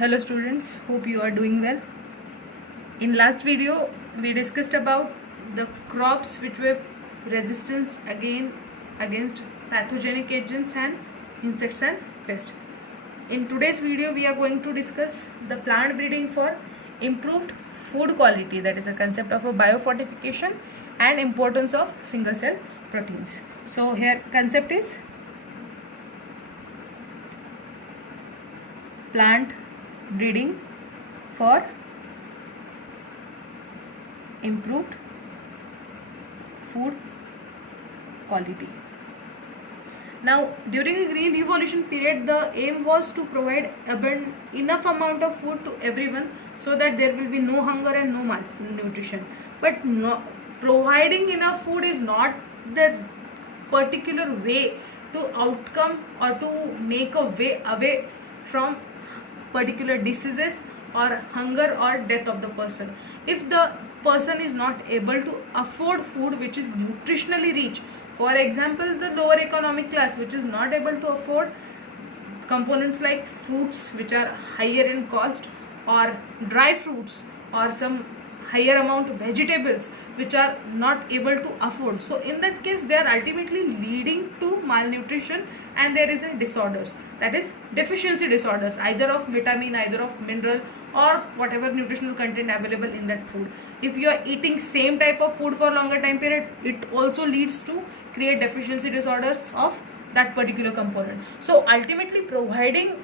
Hello students, hope you are doing well. In last video we discussed about the crops which were resistant against pathogenic agents and insects and pests. In today's video we are going to discuss the plant breeding for improved food quality, that is a concept of a biofortification and importance of single cell proteins. So here concept is plant breeding for improved food quality. Now during the Green Revolution period, the aim was to provide enough amount of food to everyone so that there will be no hunger and no malnutrition. But providing enough food is not the particular way to outcome or to make a way away from particular diseases or hunger or death of the person. If the person is not able to afford food which is nutritionally rich, for example the lower economic class which is not able to afford components like fruits which are higher in cost, or dry fruits, or some higher amount of vegetables which are not able to afford, so in that case they are ultimately leading to malnutrition and there is a disorders, that is deficiency disorders, either of vitamin, either of mineral, or whatever nutritional content available in that food. If you are eating same type of food for longer time period, it also leads to create deficiency disorders of that particular component. So ultimately providing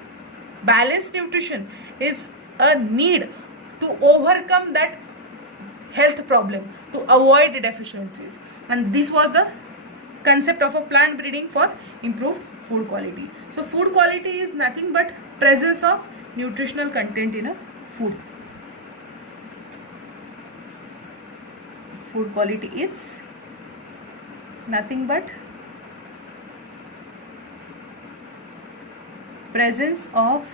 balanced nutrition is a need to overcome that health problem, to avoid deficiencies, and this was the concept of a plant breeding for improved food quality. So food quality is nothing but presence of nutritional content in a food. Food quality is nothing but presence of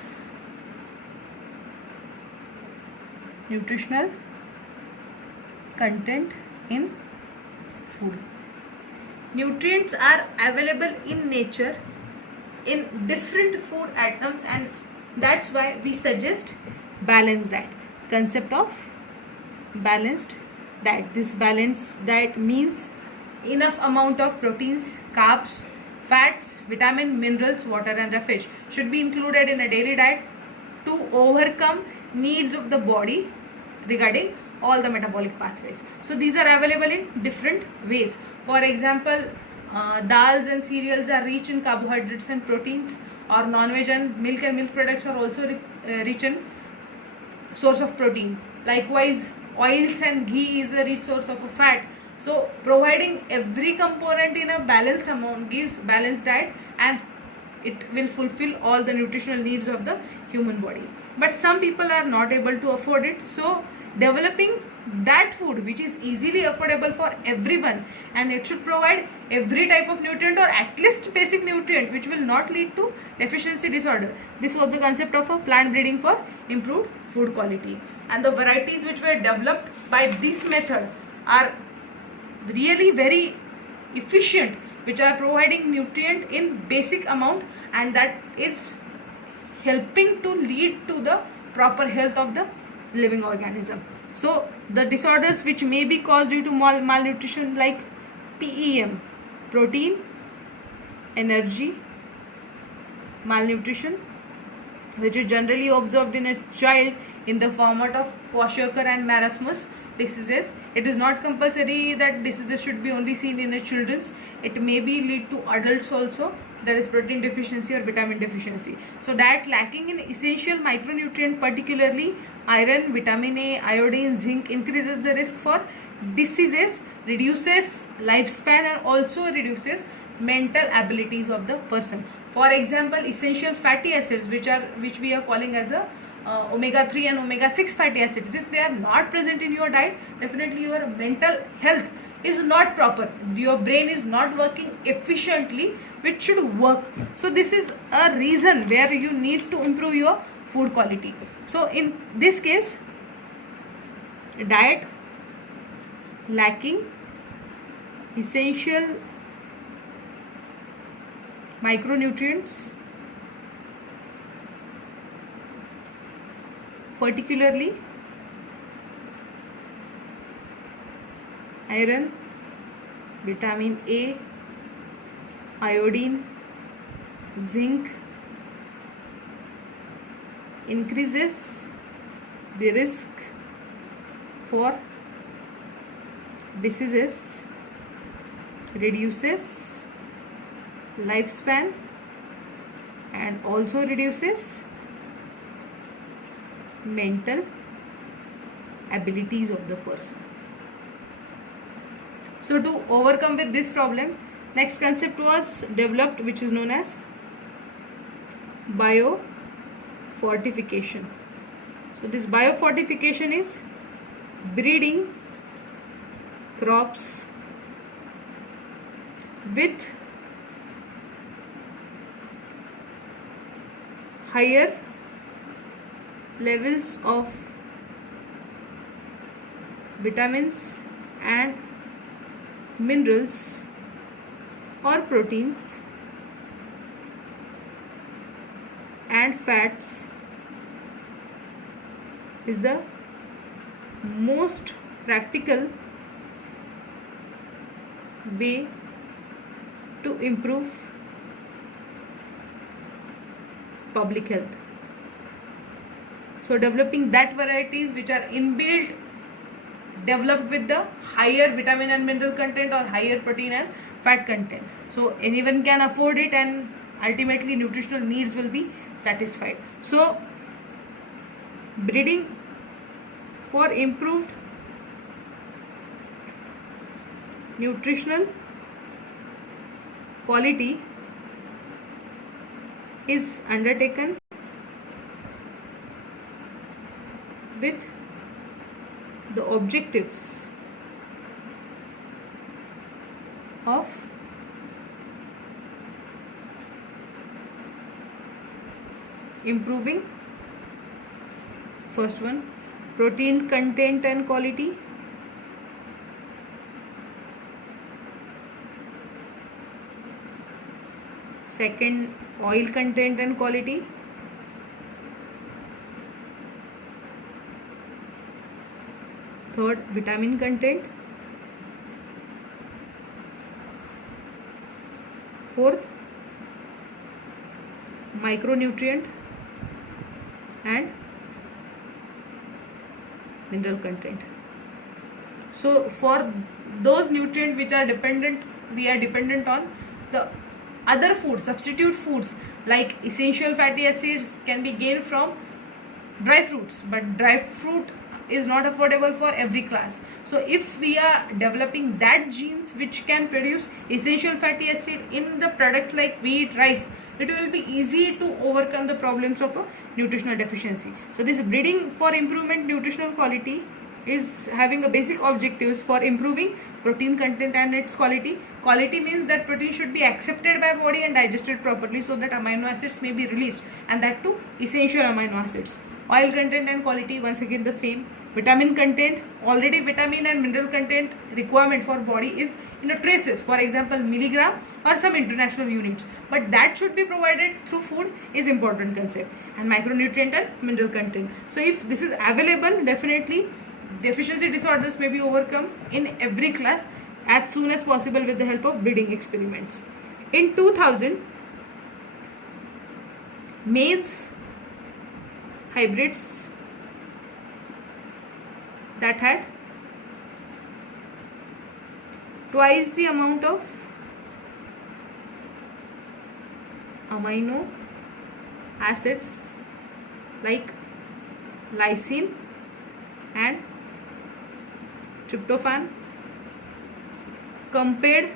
nutritional content in food. Nutrients are available in nature in different food items, and that's why we suggest balanced diet. Concept of balanced diet. This balanced diet means enough amount of proteins, carbs, fats, vitamin, minerals, water and fish should be included in a daily diet to overcome needs of the body regarding all the metabolic pathways. So these are available in different ways. For example, dals and cereals are rich in carbohydrates and proteins, or non-veg and milk products are also rich in source of protein. Likewise, oils and ghee is a rich source of a fat. So providing every component in a balanced amount gives balanced diet, and it will fulfill all the nutritional needs of the human body. But some people are not able to afford it, so developing that food which is easily affordable for everyone, and it should provide every type of nutrient or at least basic nutrient which will not lead to deficiency disorder. This was the concept of a plant breeding for improved food quality, and the varieties which were developed by this method are really very efficient, which are providing nutrient in basic amount, and that is helping to lead to the proper health of the living organism. So the disorders which may be caused due to malnutrition, like PEM, protein energy malnutrition, which is generally observed in a child in the format of Kwashiorkor and marasmus diseases. It is not compulsory that diseases should be only seen in a children's. It may be lead to adults also, that is protein deficiency or vitamin deficiency. So diet lacking in essential micronutrient, particularly iron, vitamin A, iodine, zinc, increases the risk for diseases, reduces lifespan, and also reduces mental abilities of the person. For example, essential fatty acids which we are calling as a omega-3 and omega-6 fatty acids, if they are not present in your diet, definitely your mental health is not proper, your brain is not working efficiently, which should work. So this is a reason where you need to improve your food quality. So in this case, diet lacking essential micronutrients particularly iron, vitamin A, iodine, zinc, increases the risk for diseases, reduces lifespan, and also reduces mental abilities of the person. So to overcome with this problem, next concept was developed, which is known as biofortification. So this biofortification is breeding crops with higher levels of vitamins and minerals or proteins and fats is the most practical way to improve public health. So developing that varieties which are inbuilt, developed with the higher vitamin and mineral content or higher protein and fat content. So anyone can afford it and ultimately nutritional needs will be satisfied. So breeding for improved nutritional quality is undertaken with the objectives of improving, first one, protein content and quality, second, oil content and quality, third, vitamin content, fourth, micronutrient and mineral content. So for those nutrients which are dependent, we are dependent on the other foods, substitute foods like essential fatty acids can be gained from dry fruits, but dry fruit is not affordable for every class. So if we are developing that genes which can produce essential fatty acid in the products like wheat, rice, it will be easy to overcome the problems of a nutritional deficiency. So this breeding for improvement nutritional quality is having a basic objectives for improving protein content and its quality. Quality means that protein should be accepted by body and digested properly so that amino acids may be released, and that too essential amino acids. Oil content and quality, once again the same. Vitamin content, already vitamin and mineral content requirement for body is in a traces, for example milligram or some international units, but that should be provided through food is important concept. And micronutrient and mineral content. So if this is available, definitely deficiency disorders may be overcome in every class as soon as possible with the help of breeding experiments. In 2000, maize hybrids that had twice the amount of amino acids like lysine and tryptophan compared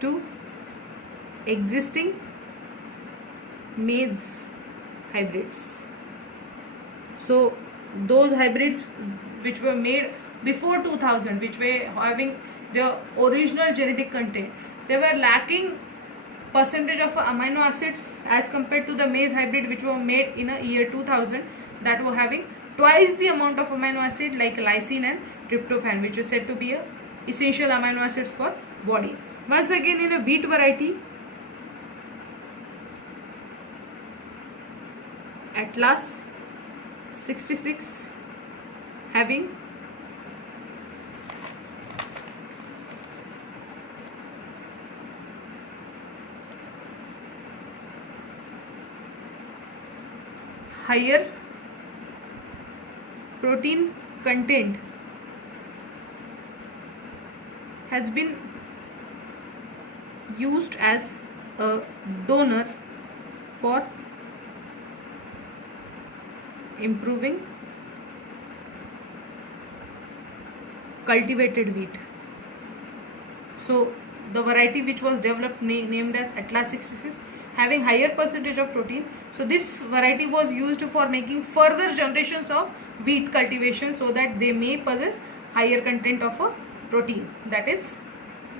to existing maize hybrids. So those hybrids which were made before 2000, which were having the original genetic content, they were lacking percentage of amino acids as compared to the maize hybrid which were made in a year 2000, that were having twice the amount of amino acid like lysine and tryptophan, which is said to be a essential amino acids for body. Once again, in a wheat variety, Atlas 66 having higher protein content has been used as a donor for improving cultivated wheat. So the variety which was developed named as Atlas 66 having higher percentage of protein. So this variety was used for making further generations of wheat cultivation so that they may possess higher content of a protein. That is,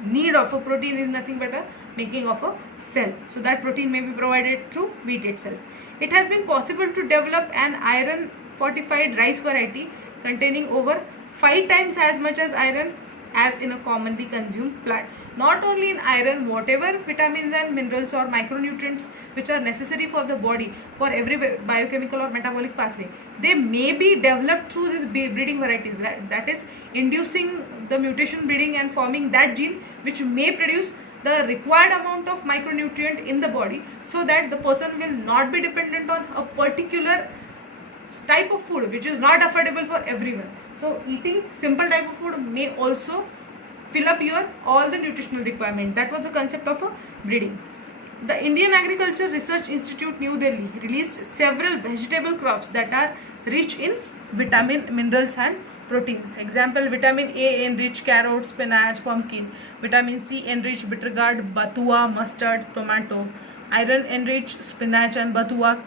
need of a protein is nothing but a making of a cell. So that protein may be provided through wheat itself. It has been possible to develop an iron fortified rice variety containing over 5 times as much as iron as in a commonly consumed plant. Not only in iron, whatever vitamins and minerals or micronutrients which are necessary for the body for every biochemical or metabolic pathway, they may be developed through these breeding varieties. That is, inducing the mutation breeding and forming that gene which may produce the required amount of micronutrient in the body, so that the person will not be dependent on a particular type of food which is not affordable for everyone. So eating simple type of food may also fill up your all the nutritional requirement. That was the concept of a breeding. The Indian Agriculture Research Institute, New Delhi, released several vegetable crops that are rich in vitamin, minerals and proteins. Example, vitamin A enriched carrot, spinach, pumpkin. Vitamin C enriched bitter gourd, batua, mustard, tomato. Iron enriched spinach and batua.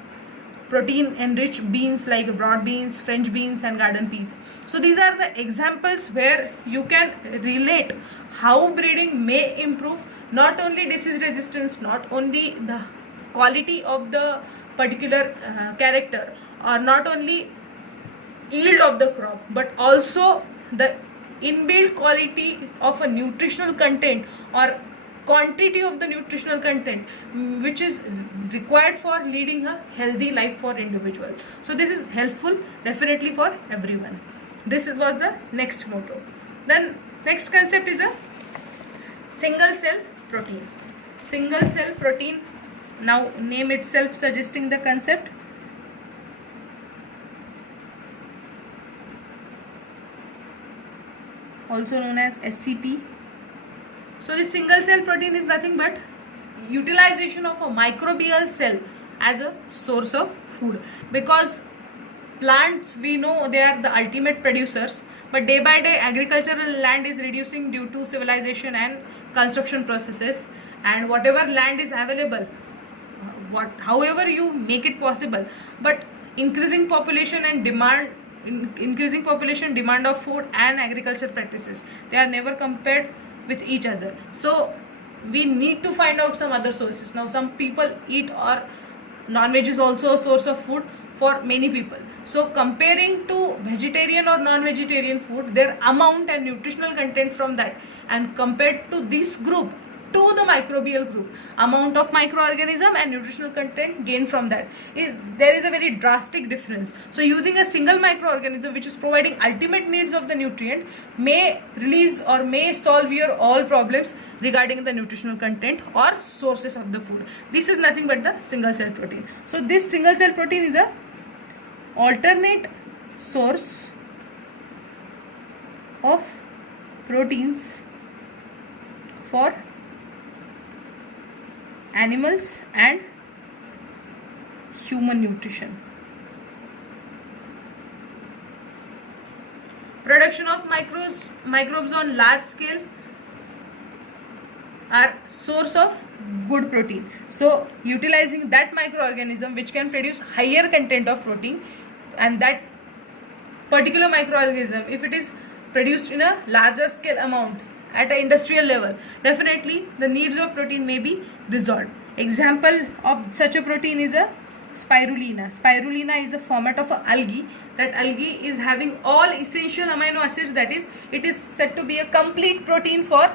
Protein enriched beans like broad beans, French beans and garden peas. So these are the examples where you can relate how breeding may improve not only disease resistance, not only the quality of the particular character, or not only yield of the crop, but also the inbuilt quality of a nutritional content or quantity of the nutritional content which is required for leading a healthy life for individual. So this is helpful definitely for everyone. This was the next motto. Then next concept is a single cell protein. Single cell protein, now name itself suggesting the concept. Also known as SCP. So this single cell protein is nothing but utilization of a microbial cell as a source of food, because plants, we know they are the ultimate producers, but day by day agricultural land is reducing due to civilization and construction processes, and whatever land is available, however you make it possible, but increasing population and demand, increasing population, demand of food and agriculture practices, they are never compared with each other. So we need to find out some other sources. Now some people eat, or non-veg is also a source of food for many people. So comparing to vegetarian or non-vegetarian food, their amount and nutritional content from that, and compared to this group to the microbial group, amount of microorganism and nutritional content gained from that, there is a very drastic difference. So using a single microorganism which is providing ultimate needs of the nutrient may release or may solve your all problems regarding the nutritional content or sources of the food. This is nothing but the single cell protein. So this single cell protein is a alternate source of proteins for animals and human nutrition. Production of microbes on large scale are source of good protein. So utilizing that microorganism which can produce higher content of protein, and that particular microorganism, if it is produced in a larger scale amount at an industrial level, definitely the needs of protein may be resolved. Example of such a protein is a spirulina. Spirulina is a format of a algae. That algae is having all essential amino acids, that is, it is said to be a complete protein for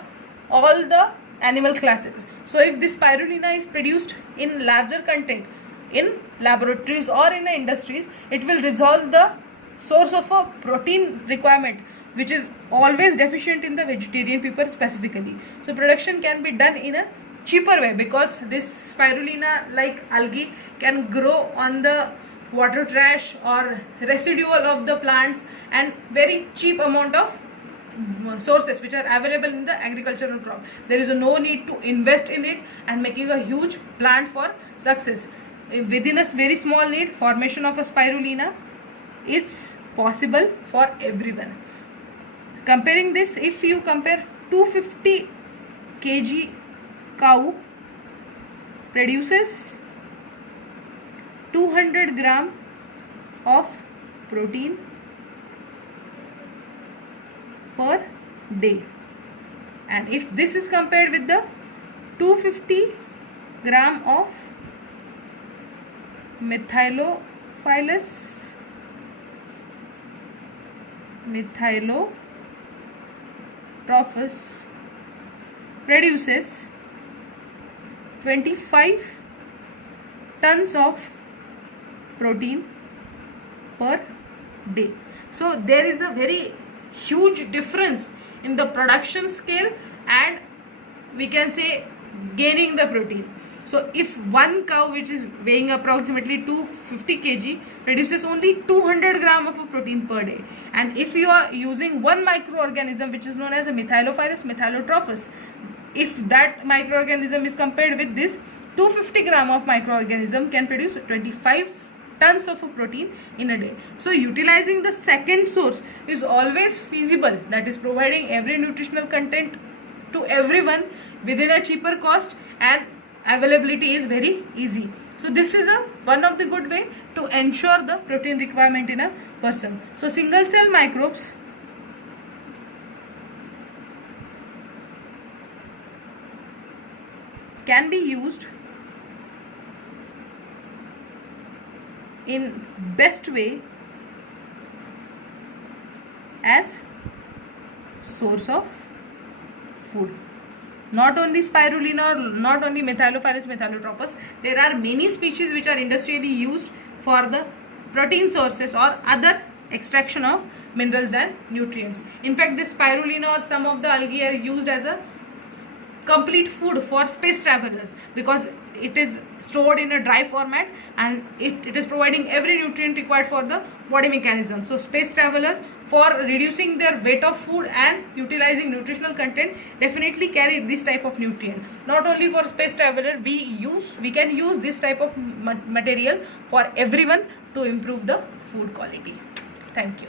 all the animal classes. So if this spirulina is produced in larger content, in laboratories or in industries, it will resolve the source of a protein requirement which is always deficient in the vegetarian people specifically. So production can be done in a cheaper way, because this spirulina like algae can grow on the water trash or residual of the plants, and very cheap amount of sources which are available in the agricultural crop. There is no need to invest in it and making a huge plant for success. Within a very small need, formation of a spirulina is possible for everyone. Comparing this, if you compare 250 kg cow produces 200 gram of protein per day, and if this is compared with the 250 gram of Methylotrophus produces 25 tons of protein per day. So there is a very huge difference in the production scale and we can say gaining the protein. So if one cow which is weighing approximately 250 kg produces only 200 gram of a protein per day, and if you are using one microorganism which is known as a Methylotrophus, if that microorganism is compared with this, 250 gram of microorganism can produce 25 tons of a protein in a day. So utilizing the second source is always feasible, that is providing every nutritional content to everyone within a cheaper cost, and availability is very easy. So this is one of the good way to ensure the protein requirement in a person. So single cell microbes can be used in best way as source of food. Not only spirulina or not only Methylotrophus, there are many species which are industrially used for the protein sources or other extraction of minerals and nutrients. In fact, this spirulina or some of the algae are used as a complete food for space travelers, because it is stored in a dry format and it is providing every nutrient required for the body mechanism. So space traveler, for reducing their weight of food and utilizing nutritional content, definitely carry this type of nutrient. Not only for space traveler, we can use this type of material for everyone to improve the food quality. Thank you.